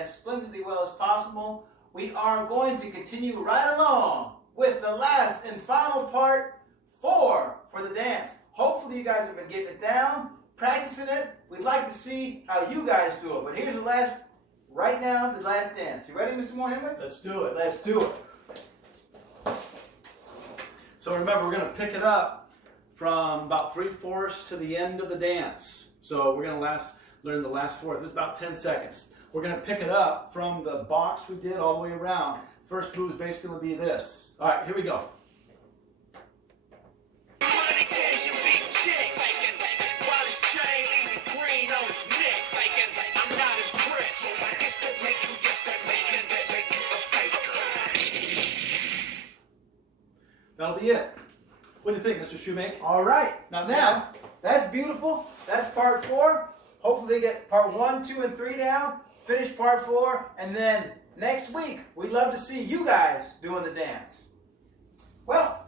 as splendidly well as possible. We are going to continue right along with the last and final part, 4 for the dance. Hopefully you guys have been getting it down, practicing it. We'd like to see how you guys do it. But here's the last, right now, the last dance. You ready, Mr. Moore-Henry? Let's do it. Let's do it. So remember, we're going to pick it up from about 3/4 to the end of the dance. So we're going to learn the last fourth. It's about 10 seconds. We're going to pick it up from the box we did all the way around. First move is basically going to be this. All right, here we go. That'll be it. What do you think, Mr. Shoemake? All right. Now, that's beautiful. That's part 4. Hopefully they get part 1, 2, and 3 down. Finish part 4. And then next week, we'd love to see you guys doing the dance. Well,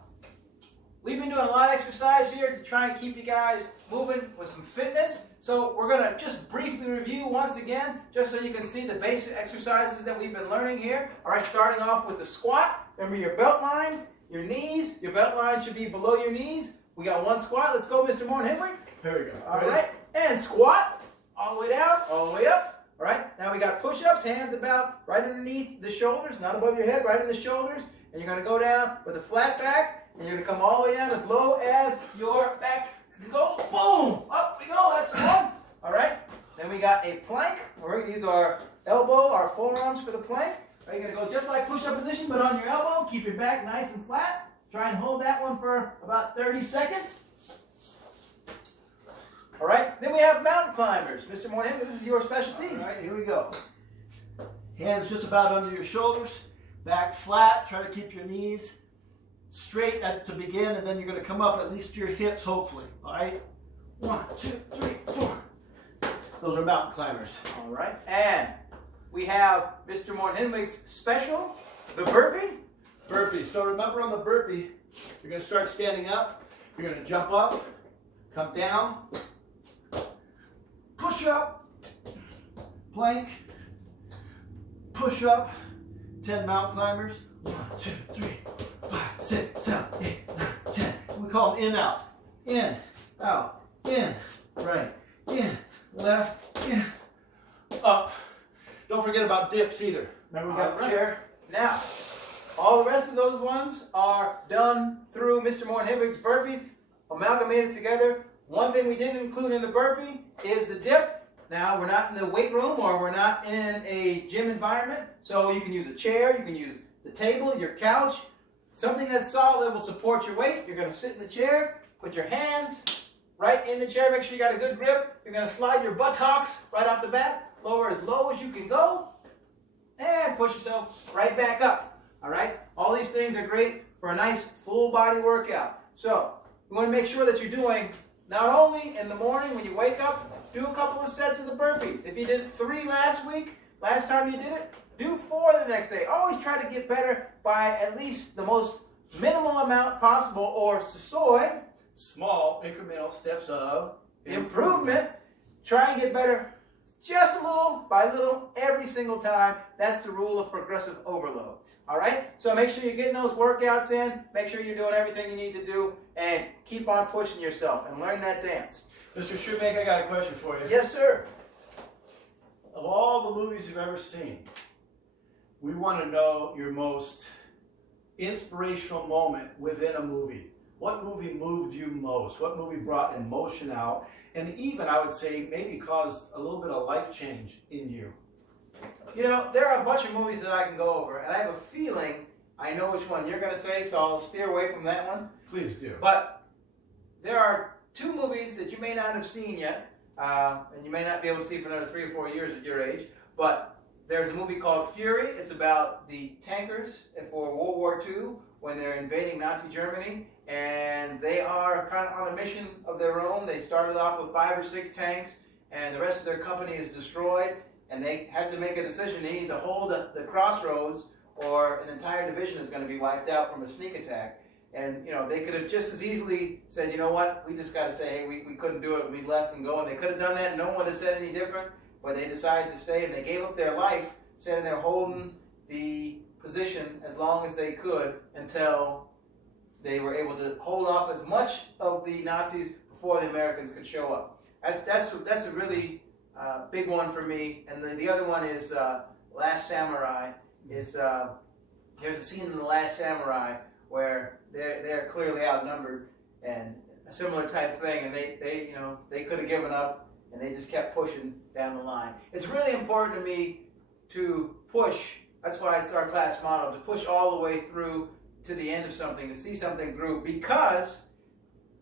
we've been doing a lot of exercise here to try and keep you guys moving with some fitness. So we're going to just briefly review once again, just so you can see the basic exercises that we've been learning here. All right, starting off with the squat. Remember your belt line, your knees. Your belt line should be below your knees. We got 1 squat. Let's go, Mr. Moore-Henry. Here we go. All right, and squat. All the way down, all the way up. All right, now we got push-ups, hands about right underneath the shoulders, not above your head, right in the shoulders. And you're going to go down with a flat back, and you're going to come all the way down as low as your back goes. Boom! Up we go, that's 1. All right, then we got a plank. We're going to use our elbow, our forearms for the plank. Right, you're going to go just like push-up position, but on your elbow. Keep your back nice and flat. Try and hold that one for about 30 seconds. All right, then we have mountain climbers. Mr. Moore-Henry, this is your specialty. All right, here we go. Hands just about under your shoulders, back flat. Try to keep your knees straight to begin, and then you're going to come up at least to your hips, hopefully. All right, 1, 2, 3, 4. Those are mountain climbers. All right, and we have Mr. Moore-Henry's special, the burpee. Burpee. So remember on the burpee, you're going to start standing up. You're going to jump up, come down, push up, plank, push up, 10 mountain climbers. 1, 2, 3, 5, 6, 7, 8, 9, 10. We call them in, out, in, right, in, left, in, up. Don't forget about dips either. Remember we got the chair? Now, all the rest of those ones are done through Mr. Moore-Henry's burpees, amalgamated together. One thing we didn't include in the burpee is the dip. Now, we're not in the weight room or we're not in a gym environment, so you can use a chair, you can use the table, your couch, something that's solid that will support your weight. You're going to sit in the chair, put your hands right in the chair, make sure you got a good grip. You're going to slide your buttocks right off the bat, lower as low as you can go, and push yourself right back up. All right? All these things are great for a nice full body workout. So, you want to make sure that you're doing not only in the morning when you wake up, do a couple of sets of the burpees. If you did 3 last time you did it, do 4 the next day. Always try to get better by at least the most minimal amount possible, or SOI, small incremental steps of improvement. Try and get better just a little by little every single time. That's the rule of progressive overload. All right? So make sure you're getting those workouts in. Make sure you're doing everything you need to do. And keep on pushing yourself and learn that dance. Mr. Shoemake, I got a question for you. Yes, sir. Of all the movies you've ever seen, we want to know your most inspirational moment within a movie. What movie moved you most? What movie brought emotion out? And even, I would say, maybe caused a little bit of life change in you? You know, there are a bunch of movies that I can go over, and I have a feeling I know which one you're going to say, so I'll steer away from that one. Please do. But there are 2 movies that you may not have seen yet, and you may not be able to see for another 3 or 4 years at your age, but there's a movie called Fury. It's about the tankers for World War II when they're invading Nazi Germany, and they are kind of on a mission of their own. They started off with 5 or 6 tanks, and the rest of their company is destroyed, and they had to make a decision. They need to hold the crossroads, or an entire division is going to be wiped out from a sneak attack. And, you know, they could have just as easily said, you know what, we just got to say, hey, we couldn't do it, we left and go. And they could have done that, and no one would have said any different. But they decided to stay, and they gave up their life standing there holding the position as long as they could until they were able to hold off as much of the Nazis before the Americans could show up. That's a really big one for me. And the other one is Last Samurai. There's a scene in The Last Samurai where they're clearly outnumbered and a similar type of thing, and they could have given up and they just kept pushing down the line. It's really important to me to push. That's why it's our class motto, to push all the way through to the end of something, to see something through, because,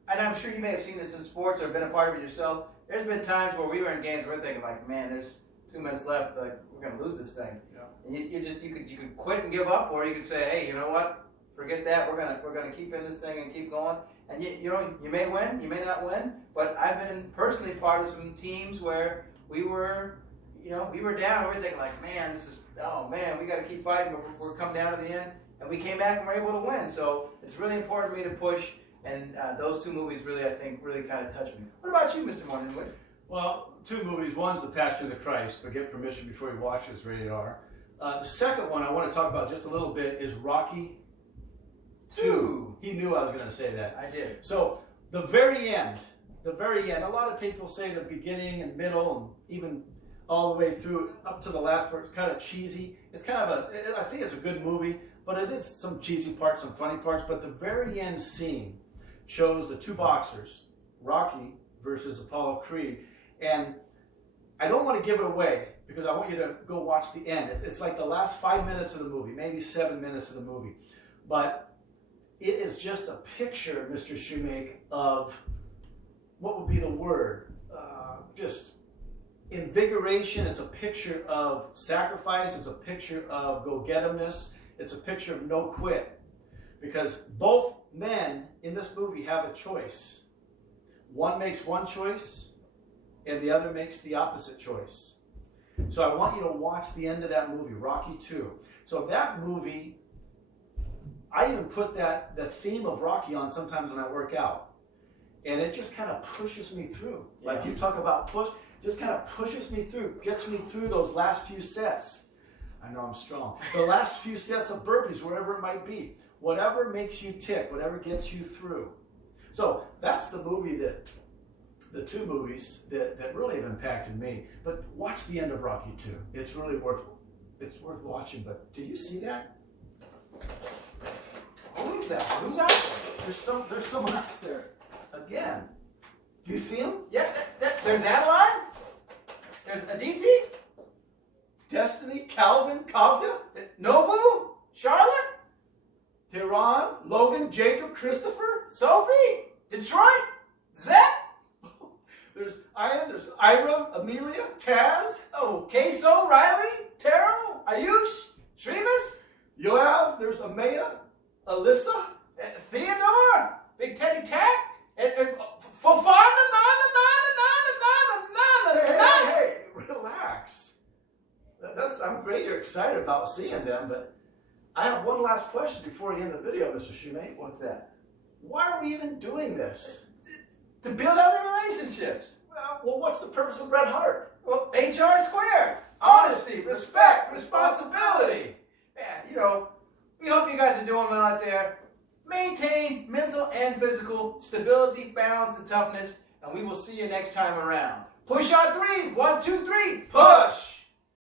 and I'm sure you may have seen this in sports or been a part of it yourself, there's been times where we were in games where we're thinking like, man, there's 2 minutes left, like we're gonna lose this thing. Yeah. And you could quit and give up, or you could say, hey, you know what? Forget that. We're gonna keep in this thing and keep going. And you may win, you may not win, but I've been personally part of some teams where we were down. We were thinking like, man, we got to keep fighting, but we're coming down to the end, and we came back and were able to win. So it's really important for me to push, and those two movies really, I think, really kind of touched me. What about you, Mr. Moynihan? Well, 2 movies. One's The Passion of the Christ, but get permission before you watch it. It's rated R. The second one I want to talk about just a little bit is Rocky 2. He knew I was going to say that. I did. So the very end, a lot of people say the beginning and middle and even all the way through up to the last part, kind of cheesy. It's kind of I think it's a good movie, but it is some cheesy parts, some funny parts. But the very end scene shows the 2 boxers, Rocky versus Apollo Creed. And I don't want to give it away because I want you to go watch the end. It's like the last 5 minutes of the movie, maybe 7 minutes of the movie. But it is just a picture, Mr. Shoemake, of what would be the word? Just invigoration. It's a picture of sacrifice. It's a picture of go-get-emness. It's a picture of no quit. Because both men in this movie have a choice. One makes one choice, and the other makes the opposite choice. So I want you to watch the end of that movie, Rocky 2. So that movie, I even put the theme of Rocky on sometimes when I work out. And it just kind of pushes me through. Yeah. Like you talk about push, just kind of pushes me through, gets me through those last few sets. I know I'm strong. The last few sets of burpees, wherever it might be. Whatever makes you tick, whatever gets you through. So that's the movie the 2 movies that really have impacted me. But watch the end of Rocky 2. It's really worth watching. But did you see that? Who is that? Who's out there? There's someone out there. Again. Do you see him? Yeah, there's Adeline. There's Aditi. Destiny, Calvin, Kavya, Nobu, Charlotte, Tehran, Logan, Jacob, Christopher, Sophie, Detroit, Zet. There's Ian, there's Ira, Amelia, Taz. Oh, Queso, Riley, Taro, Ayush, Shrivas. Yoav, there's Amaya, Alyssa, Theodore, Big Teddy Tack, and Fofana, Hey, relax. I'm great you're excited about seeing them, but I have one last question before we end the video, Mr. Shoemake. What's that? Why are we even doing this? To build other relationships. Well, what's the purpose of Bret Hart? Well, HR squared. Honesty, respect, responsibility. Man, we hope you guys are doing well out there. Maintain mental and physical stability, balance, and toughness, and we will see you next time around. Push on 3. 1, 2, 3. Push!